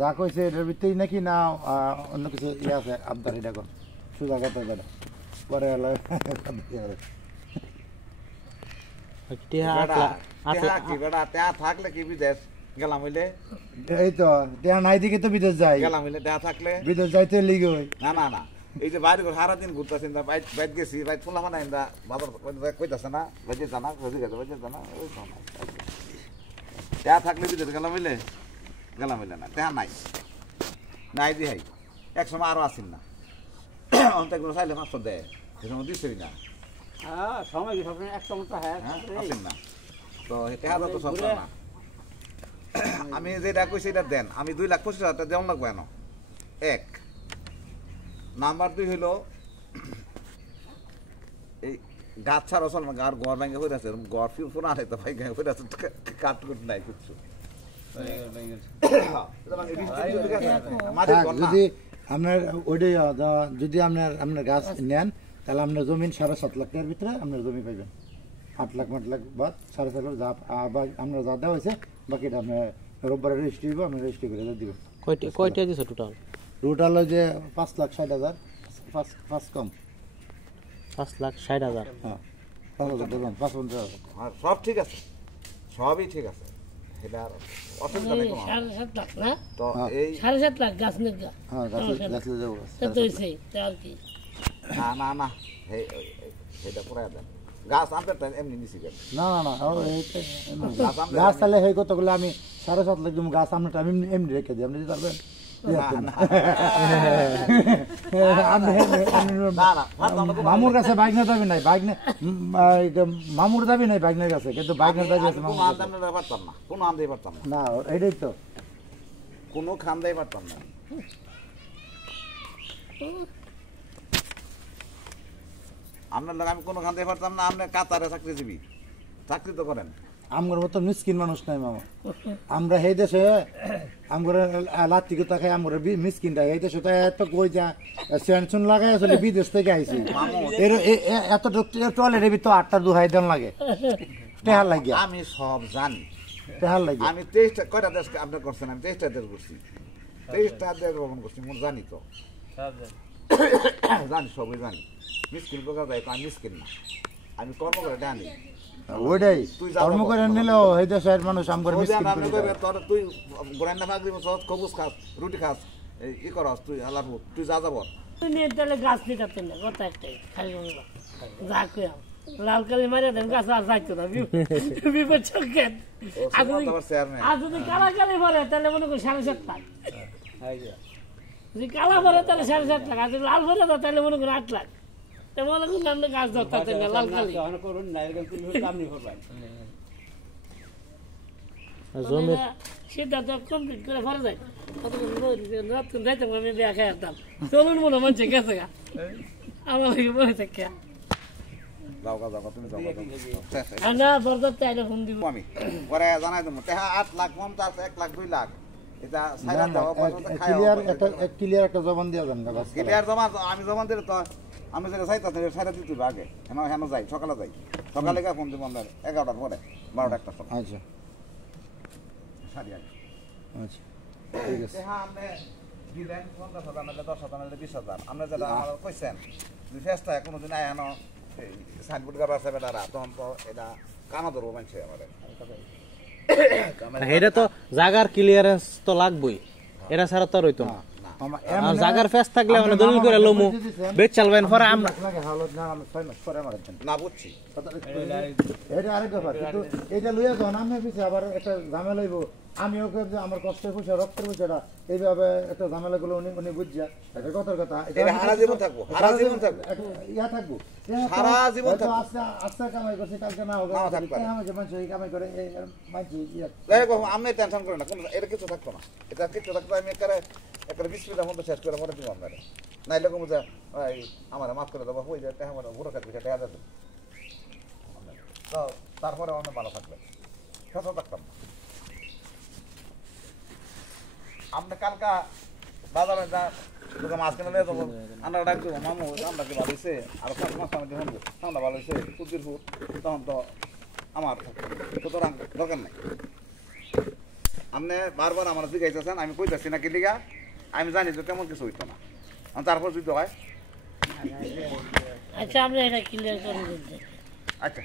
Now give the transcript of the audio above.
যা কইছে এটার ভিতরেই নাকি না অন্য কিছু ইয়ে আছে আবদার এটা কর সোজা কথা বেটা পরে হলো থাকলে কি বিদেশ গেলাম হইলে এই তো দেয়া নাই দিকে তো বিদেশ যাই গেলাম হইলে দেয়া থাকলে বিদেশ যাইতে লিগে হই না না না এই যে বাইরে সারাদিন ঘুরতেছি বাইক গেছি বাইক ফুলা মানে বাজার কইতাছে না বাজে জানা বুঝে গেছে বাজে জানা ওই দেয়া থাকলে বিদেশ গেলাম হইলে না দেয়া নাই নাই দি হাই এক সময় আরো আসিন না অন্তগুলো চাইলে 500 দেয় সে সময় দিচ্ছেই না সময় সবসময় এক সমস্যা হ্যাঁ আসেন না তো এটা তো সব না আমি যেটা কইছি এটা দেন আমি 2,25,000 টাকা দেওয়া লাগবে না এক নাম্বার 2 হলো এই গাছ ছাড়া চল না গার ঘর ভাঙে হয়ে আছে ঘর ফির ফোন আনে তো ভাই হয়ে আছে কাট কুট নাই কিছু যদি আপনার ওইটাই যদি আপনার গাছ নেন তাহলে আপনার জমিন 7.5 লাখ টাকার ভিতরে আপনার জমি পাইবেন 8 লাখ 8 লাখ বা 7.5 লাখ যা আপনার যা দেওয়া হয়েছে বাকিটা আপনার রোববারে রেজিস্ট্রি হইব আপনি রেজিস্ট্রি করে দিবেন কয়টা দিছে টোটাল হলো যে 5,60,000 পাঁচ কম 5,60,000 হ্যাঁ 5,000 দেবেন 55,000 সব ঠিক আছে সবই ঠিক আছে এটা অসুবিধা নেই কোনো 7.5 লাখ না তো এই 7.5 লাখ গাছ নিগা হ্যাঁ গাছ যাবো তো হইছে আর কি না না এটা পুরা দেন গাছ আনতে এমনি নিছি কেন না গাছ তাহলে হয়ে কতগুলো আমি 7.5 লাখ দিব গাছ আপনার আমি এমনি রেখে দিই আপনি দিতে পারবেন মামুর কাছে বাইক না দাবি নাই মামুর দাবি নাই বাইক কাছে কিন্তু বাইকের দাবি আছে কোনো আনতেই পারতাম না এইটাই তো কোনো খান্দাই পারতাম না আপনার লোক আমি কোনো খান্দাই পারতাম না আপনি কাতারে চাকরিজীবী চাকরি তো করেন আমার মতো মিসকিন মানুষ নাই মামা আমরা এই দেশে আমরা লাত্তি কথা খাই আমরা মিসকিনটা এই দেশে তো এত কই যা সেনসুন লাগাই আসলে বিদেশ থেকে আইছি এত টয়লেটের ভিতর 8টা দুহাই দেন লাগে টেহার লাগে আমি সব জানি টেহার লাগে আমি 23টা কয়টা দেশ আপনি করছেন আমি 23টা দেশ করছি 23টা দেশ ভ্রমণ করছি মোর জানি তো জানি সবই জানি মিসকিন কথা যাই আমি মিসকিন না আমি কর্ম করে জানি ওইটাই কর্ম করে নিলেও এই দেশের মানুষ আমার মিসকিন করে তুই গোরান্না ভাগ দিব সব কবুজ খাস রুটি খাস ই করস তুই আলার তুই যা যাব তুই নিয়ে তাহলে গাছ নিতে না কথা একটাই খালি যা কই লাল কালি মারে দেন গাছ আর যাইতো না বিপদ চোখে আর যদি কালা কালি ভরে তাহলে মনে করি 7.5 লাখ যদি কালা ভরে তাহলে 7.5 লাখ আর যদি লাল ভরে তাহলে মনে করি 8 লাখ মনে করুন আমরা গাছ ধরতে না লাল কালি করুন জমি সেটা তো কমপ্লিট করে ফেলা যায় নতুন যাইতাম আমি বিয়া খাই আসতাম চলুন মনে মনছে গেছে গা আমার বলেছে কে না বরদার চাইলে ফোন দিব আমি পরে জানাই দেবো 8 লাখ 1 লাখ 2 লাখ এটা সাইরা দাও ক্লিয়ার একটা জবান দিয়া দেন গাছ ক্লিয়ার জমা আমি জমা দিলে তো আমি যেটা চাইতাম সাইরা দিতে আগে হেন যাই সকালে গিয়ে ফোন দিব 11টার পরে 12টা একটা সময় আচ্ছা আচ্ছা ঠিক আছে হ্যাঁ আপনি দিলেন 50,000 নাহলে 10,000 নাহলে 20,000 আপনি যেটা আমার কইছেন যে ফেস্টা কোনোদিন আয়ানো সাইনবোর্ড গাবা আছে বেটারা তখন তো এটা কানা ধরবো মানছে আমাদের এটা তো জাগার ক্লিয়ারেন্স তো লাগবেই এটা ছাড়া তো রইতো না আর জাগার ফেস থাকলে মানে দলিল করে লমু বেচ চালবেন পরে আমরা লাগে হালত না আমি 6 মাস পরে আমার না বুঝছি এটা আরেক ব্যাপার কিন্তু এটা লইয়া যখন আমি পিছে আবার একটা ঝামেলা হইব আমি ওকে আমার কষ্টের পয়সা রক্তের পয়সাটা এইভাবে একটা ঝামেলা গুলো উনি বুঝিয়া একটা কথার কথা এটা সারা জীবন থাকবো ইয়া থাকবো সারা জীবন থাকবো আস্তে কামাই করছে কালকে না হবে আমাকে মানুষ এই কামাই করে মানছি আমি টেনশন করি না এটা কিছু থাকতো না এটা কিছু থাকতো আমি একটা 20 মিনিটের মধ্যে শেষ করে মরে দিব আমরা নাইলে কমু যা আমার মাফ করে দেবো হয়ে যায় আমার বুড়ো কাটবে সেটা আছে তো তারপরে অন্য ভালো থাকবে সেটা থাকতাম না আমরা কালকা বাজারে যা তোকে মাছ কিনে নিয়ে যাবো আমরা ডাক দেবো মামু আমরা কি ভালো হয়েছে আর 5 মাস আমাকে শুনবো ঠান্ডা ভালো হয়েছে কুচির ফুট তখন তো আমার সুতরাং দরকার নেই আপনি বারবার আমার জিজ্ঞাসা আমি কইতাছি না কি লিগা আমি জানি যে তেমন কিছু হইতো না তারপর যদি হয় আচ্ছা আপনি এটা ক্লিয়ার করে দিন আচ্ছা